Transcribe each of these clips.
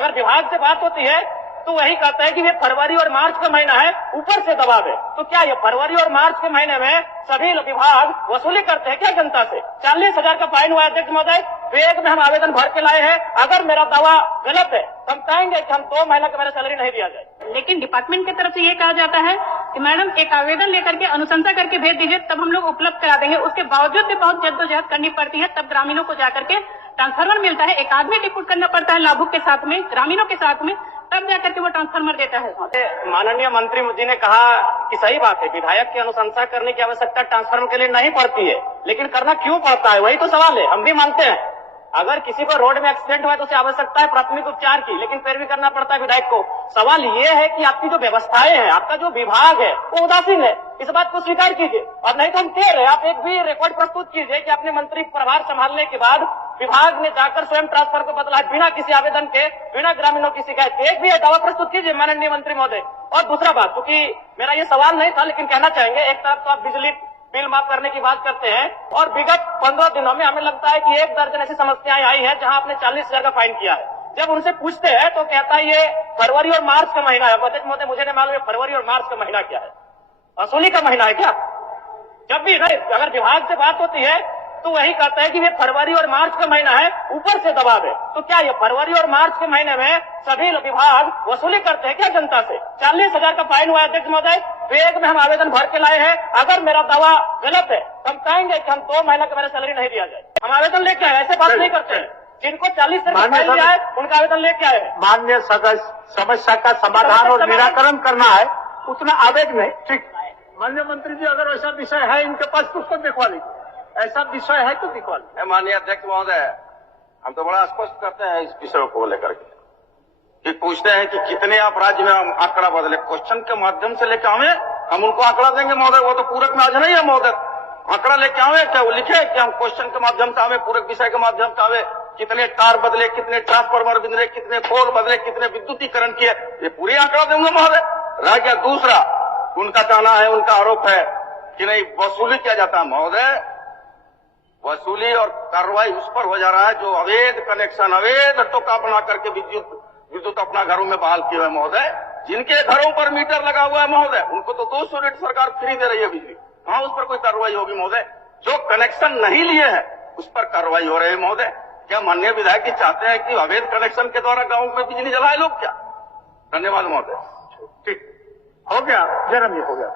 अगर विभाग से बात होती है तो वही कहते हैं कि ये फरवरी और मार्च का महीना है, ऊपर से दबाव है। तो क्या ये फरवरी और मार्च के महीने में सभी विभाग वसूली करते हैं क्या जनता से? 40,000 का फाइन हुआ अध्यक्ष महोदय, वेग में हम आवेदन भर के लाए हैं। अगर मेरा दावा गलत है तो हम कहेंगे कि हम 2 महीने का मेरा सैलरी नहीं दिया जाए। लेकिन डिपार्टमेंट की तरफ से ये कहा जाता है कि मैडम एक आवेदन लेकर के अनुशंसा करके भेज दीजिए, तब हम लोग उपलब्ध करा देंगे। उसके बावजूद भी बहुत जद्दोजहद करनी पड़ती है, तब ग्रामीणों को जाकर के ट्रांसफार्मर मिलता है। एक आदमी डिप्यूट करना पड़ता है लाभुक के साथ में, ग्रामीणों के साथ में, तब जाकर के वो ट्रांसफार्मर देता है। माननीय मंत्री जी ने कहा कि सही बात है, विधायक की अनुशंसा करने की आवश्यकता ट्रांसफार्मर के लिए नहीं पड़ती है, लेकिन करना क्यों पड़ता है, वही तो सवाल है। हम भी मानते हैं अगर किसी को रोड में एक्सीडेंट हुआ तो उसे आवश्यकता है प्राथमिक उपचार की, लेकिन फिर भी करना पड़ता है विधायक को। सवाल ये है कि आपकी जो व्यवस्थाएं हैं, आपका जो विभाग है वो उदासीन है, इस बात को स्वीकार कीजिए। और नहीं तो हम कह रहे हैं, आप एक भी रिकॉर्ड प्रस्तुत कीजिए कि अपने मंत्री प्रभार संभालने के बाद विभाग ने जाकर स्वयं ट्रांसफर को बदला बिना किसी आवेदन के, बिना ग्रामीणों की शिकायत के। एक भी दावा प्रस्तुत कीजिए माननीय मंत्री महोदय। और दूसरा बात, क्योंकि मेरा ये सवाल नहीं था लेकिन कहना चाहेंगे, एक तरफ तो आप बिजली बिल माफ करने की बात करते हैं और विगत 15 दिनों में हमें लगता है कि 1 दर्जन ऐसी समस्याएं आई हैं जहां आपने 40,000 का फाइन किया है। जब उनसे पूछते हैं तो कहता है ये फरवरी और मार्च का महीना है। अध्यक्ष महोदय, मुझे नहीं मालूम फरवरी और मार्च का महीना क्या है, वसूली का महीना है क्या? जब भी अगर विभाग से बात होती है तो वही कहता है कि ये फरवरी और मार्च का महीना है, ऊपर से दबाव है। तो क्या ये फरवरी और मार्च के महीने में सभी विभाग वसूली करते हैं क्या जनता से? 40,000 का फाइन हुआ अध्यक्ष महोदय, वेग में हम आवेदन भर के लाए हैं। अगर मेरा दावा गलत है तो हम कहेंगे कि हम 2 महीने का मेरा सैलरी नहीं दिया जाए। हम आवेदन लेके आए, ऐसे बात नहीं करते हैं। जिनको 40,000 का फाइन दिया है उनका आवेदन लेके आए हैं। मान्य सदस्य, समस्या का समाधान और निराकरण करना है, उतना आवेग नहीं। ठीक, माननीय मंत्री जी, अगर ऐसा विषय है इनके पास तो उसको दिखवा लीजिए। ऐसा विषय है तो दिखवा लीजिए। माननीय अध्यक्ष महोदय, हम तो बड़ा स्पष्ट करते हैं इस विषय को लेकर के कि पूछते हैं कि कितने आप राज्य में हम आंकड़ा बदले, क्वेश्चन के माध्यम से लेकर आवे, हम उनको आंकड़ा देंगे महोदय। वो तो पूरक में आज नहीं है महोदय, आंकड़ा लेके आवे, क्या वो लिखे कि हम क्वेश्चन के माध्यम से आवे, पूरक विषय के माध्यम से आवे, कितने तार बदले, कितने ट्रांसफार्मर बदले, कितने पोल बदले, कितने विद्युतीकरण किए, ये पूरी आंकड़ा देंगे महोदय। रह गया दूसरा, उनका कहना है, उनका आरोप है कि नहीं वसूली किया जाता है महोदय। वसूली और कार्रवाई उस पर हो जा रहा है जो अवैध कनेक्शन, अवैध टोका बना करके विद्युत अपना घरों में बहाल किए हुए महोदय। जिनके घरों पर मीटर लगा हुआ है महोदय, उनको तो 200 यूनिट सरकार फ्री दे रही है बिजली, कहां उस पर कोई कार्रवाई होगी महोदय? जो कनेक्शन नहीं लिए हैं उस पर कार्रवाई हो रही है महोदय। क्या माननीय विधायक जी चाहते हैं कि अवैध कनेक्शन के द्वारा गांव में बिजली जलाए लोग क्या? धन्यवाद महोदय। ठीक हो गया, जन्म ये हो गया।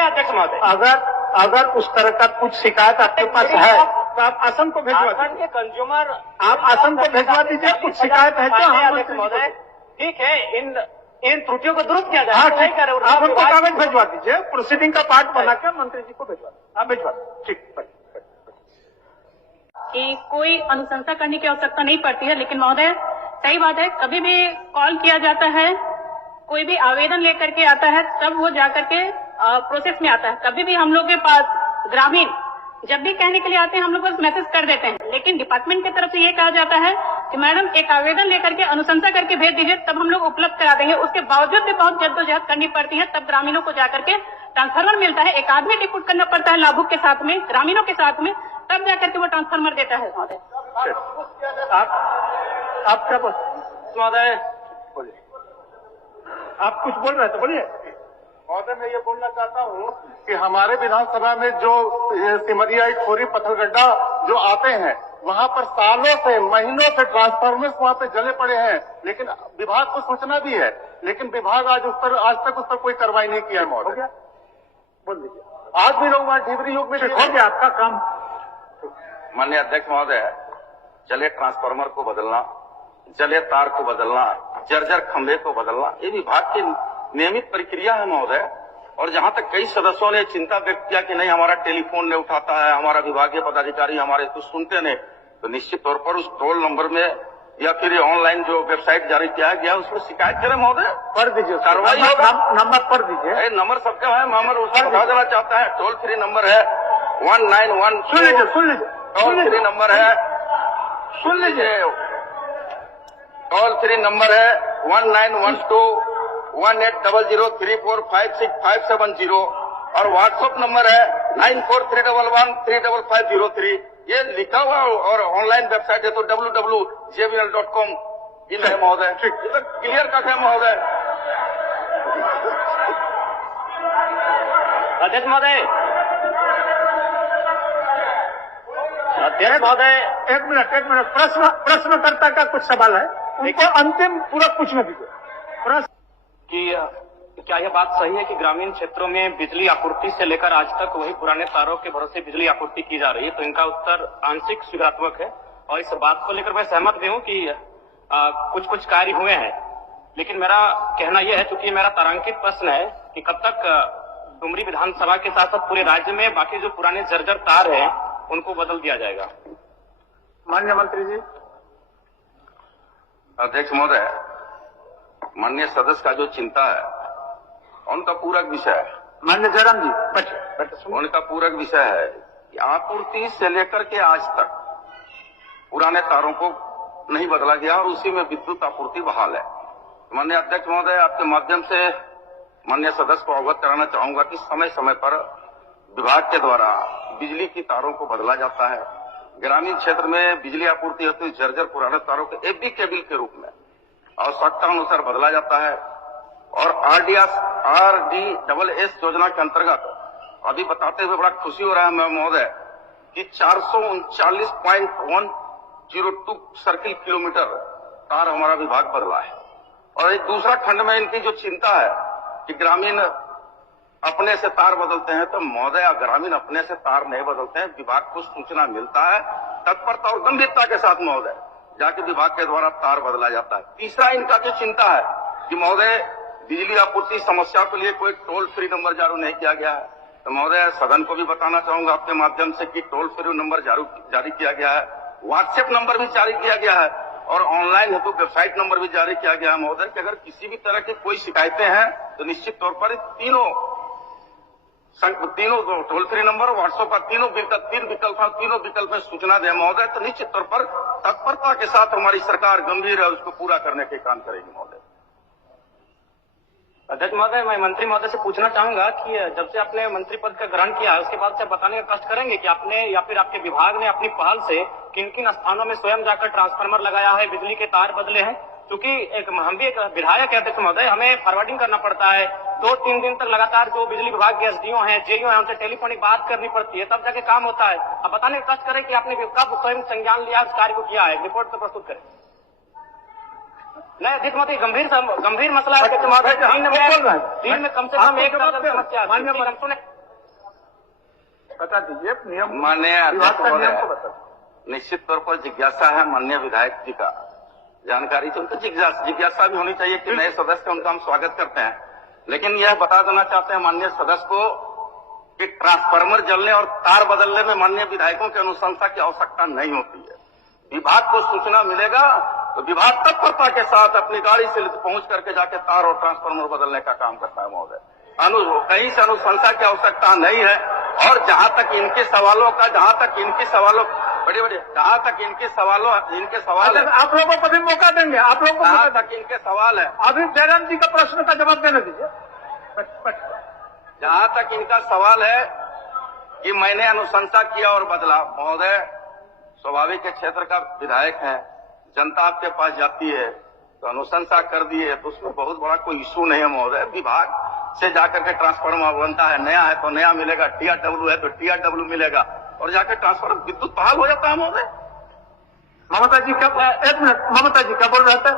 अध्यक्ष महोदय, अगर उस तरह का कुछ शिकायत आपके पास है तो आप आसन को भिजवा दीजिए। कंज्यूमर आप आसन को भिजवा दीजिए। कुछ शिकायत है तो हम अध्यक्ष महोदय, ठीक है, इन त्रुटियों को दुरुस्त किया जाए। हाँ, ठीक है, आप उनको कागज भिजवा दीजिए, प्रोसीडिंग का पार्ट बना के मंत्री जी को भिजवा दीजिए। आप भिजवा दीजिए। ठीक, कि कोई अनुशंसा करने की आवश्यकता नहीं पड़ती है। लेकिन महोदय सही बात है, कभी भी कॉल किया जाता है, कोई भी आवेदन लेकर के आता है, तब वो जाकर के प्रोसेस में आता है। कभी भी हम लोग के पास ग्रामीण जब भी कहने के लिए आते हैं, हम लोग बस मैसेज कर देते हैं। लेकिन डिपार्टमेंट की तरफ से ये कहा जाता है कि मैडम एक आवेदन लेकर के अनुशंसा करके भेज दीजिए, तब हम लोग उपलब्ध करा देंगे। उसके बावजूद भी बहुत जद्दोजहद करनी पड़ती है, तब ग्रामीणों को जाकर के ट्रांसफार्मर मिलता है। एक आदमी डिप्यूट करना पड़ता है लाभुक के साथ में, ग्रामीणों के साथ में, तब जाकर के वो ट्रांसफार्मर देता है महोदय। आप क्या महोदय बोलिए, आप कुछ बोल रहे थे, बोलिए। महोदय, मैं ये बोलना चाहता हूँ कि हमारे विधानसभा में जो सिमरिया, खोरी, पत्थरगड्ढा जो आते हैं, वहाँ पर सालों से, महीनों से ट्रांसफार्मर्स वहाँ पे जले पड़े हैं, लेकिन विभाग को सूचना भी है, लेकिन विभाग आज तक उस पर कोई कार्रवाई नहीं किया है महोदय। बोल दीजिए। आज भी लोग वहाँ ढिबरी युग में हो गया आपका काम। माननीय अध्यक्ष महोदय, जले ट्रांसफार्मर को बदलना, जले तार को बदलना, जर्जर खंभे को बदलना, ये विभाग की नियमित प्रक्रिया है महोदय। और जहां तक कई सदस्यों ने चिंता व्यक्त किया कि नहीं हमारा टेलीफोन नहीं उठाता है, हमारा विभागीय पदाधिकारी हमारे कुछ सुनते नहीं, तो निश्चित तौर पर उस टोल नंबर में या फिर ऑनलाइन जो वेबसाइट जारी किया गया उसमें शिकायत करें महोदय, कर दीजिए, कार्रवाई होगा। नंबर पर दीजिए। नंबर सबका है, नंबर उसको बता देना चाहता है। टोल फ्री नंबर है 191। सुन लीजिए। टोल फ्री नंबर है, सुन लीजिए। टोल फ्री नंबर है 1912180034565570 और व्हाट्सएप नंबर है 9431135503। ये लिखा हुआ और ऑनलाइन वेबसाइट है तो www jbl.com इन है महोदय, क्लियर कट है महोदय। अध्यक्ष महोदय, अध्यक्ष महोदय, एक मिनट, प्रश्नकर्ता का कुछ सवाल है, उनको अंतिम पूरा पूछने दीजिए। प्रश्न कि क्या यह बात सही है कि ग्रामीण क्षेत्रों में बिजली आपूर्ति से लेकर आज तक वही पुराने तारों के भरोसे बिजली आपूर्ति की जा रही है? तो इनका उत्तर आंशिक स्वीकारात्मक है और इस बात को लेकर मैं सहमत भी हूँ कि कुछ कार्य हुए हैं, लेकिन मेरा कहना यह है, चूंकि मेरा तारांकित प्रश्न है कि कब तक डुमरी विधानसभा के साथ साथ पूरे राज्य में बाकी जो पुराने जर्जर तार हैं उनको बदल दिया जाएगा? माननीय मंत्री जी। अध्यक्ष महोदय, माननीय सदस्य का जो चिंता है उनका पूरक विषय है। माननीय जयराम जी, बैठे। उनका पूरक विषय है कि आपूर्ति से लेकर के आज तक पुराने तारों को नहीं बदला गया और उसी में विद्युत आपूर्ति बहाल है। माननीय अध्यक्ष महोदय, आपके माध्यम से माननीय सदस्य को अवगत कराना चाहूंगा कि समय समय पर विभाग के द्वारा बिजली की तारों को बदला जाता है। ग्रामीण क्षेत्र में बिजली आपूर्ति होती है जर्जर पुराने तारों के एफबी केबल के रूप में आवश्यकता अनुसार बदला जाता है। और RDSS योजना के अंतर्गत अभी बताते हुए बड़ा खुशी हो रहा है महोदय कि 439.102 सर्किल किलोमीटर तार हमारा विभाग बदला है। और एक दूसरा खंड में इनकी जो चिंता है कि ग्रामीण अपने से तार बदलते हैं, तो महोदय ग्रामीण अपने से तार नहीं बदलते हैं, विभाग को सूचना मिलता है, तत्परता और गंभीरता के साथ महोदय जाके विभाग के द्वारा तार बदला जाता है। तीसरा इनका जो चिंता है कि महोदय बिजली आपूर्ति समस्या के लिए कोई टोल फ्री नंबर जारी नहीं किया गया है। तो महोदय सदन को भी बताना चाहूंगा आपके माध्यम से कि टोल फ्री नंबर जारी किया गया है, व्हाट्सएप नंबर भी जारी किया गया है और ऑनलाइन हेतु वेबसाइट नंबर भी जारी किया गया है महोदय कि अगर किसी भी तरह की कोई शिकायतें हैं तो निश्चित तौर पर तीनों टोल फ्री नंबर व्हाट्सएप पर तीन विकल्प में सूचना दें महोदय, तो निश्चित तौर पर तत्परता के साथ हमारी सरकार गंभीर है उसको पूरा करने के काम करेगी महोदय। अध्यक्ष महोदय, मैं मंत्री महोदय से पूछना चाहूंगा कि जब से आपने मंत्री पद का ग्रहण किया है उसके बाद से बताने का कष्ट करेंगे कि आपने या फिर आपके विभाग ने अपनी पहल से किन किन स्थानों में स्वयं जाकर ट्रांसफार्मर लगाया है, बिजली के तार बदले हैं? क्योंकि हम भी एक विधायक है अध्यक्ष महोदय, हमें फॉरवर्डिंग करना पड़ता है, 2-3 दिन तक लगातार जो बिजली विभाग के SDO हैं, JEO हैं, उनसे टेलीफोनिक बात करनी पड़ती है, तब जाके काम होता है। अब बताने का कष्ट करें कि आपने कब स्वयं संज्ञान लिया, उस कार्य को किया है, रिपोर्ट तो प्रस्तुत करें। नहीं अध्यक्ष महोदय, गंभीर मसला है अध्यक्ष महोदय, दिन में कम से कम एक समस्या बता दीजिए नियम। माननीय अध्यक्ष महोदय, निश्चित तौर पर जिज्ञासा है माननीय विधायक जी का, जानकारी तो उनको जिज्ञासा भी होनी चाहिए कि नए सदस्य उनका हम स्वागत करते हैं, लेकिन यह बता देना चाहते हैं माननीय सदस्य को कि ट्रांसफार्मर जलने और तार बदलने में माननीय विधायकों की अनुशंसा की आवश्यकता नहीं होती है। विभाग को सूचना मिलेगा तो विभाग तत्परता के साथ अपनी गाड़ी से पहुंच करके जाके तार और ट्रांसफार्मर बदलने का काम करता है महोदय। कहीं से अनुशंसा की आवश्यकता नहीं है। और जहां तक इनके सवालों इनके सवाल है, आप लोगों को भी मौका देंगे, आप लोगों को जहां तक इनके सवाल है, अभी जयराम जी का प्रश्न का जवाब देने दीजिए। जहां तक इनका सवाल है कि मैंने अनुशंसा किया और बदला, महोदय स्वाभाविक के क्षेत्र का विधायक है, जनता आपके पास जाती है तो अनुशंसा कर दी है तो उसमें बहुत बड़ा कोई इशू नहीं है महोदय। विभाग से जाकर के ट्रांसफार्मर बनता है, नया है तो नया मिलेगा, TRW है तो TRW मिलेगा और जाकर ट्रांसफार्मर विद्युत बहाल हो जाता है महोदय। ममता जी क्या, एक मिनट, ममता जी क्या बोल रहे थे?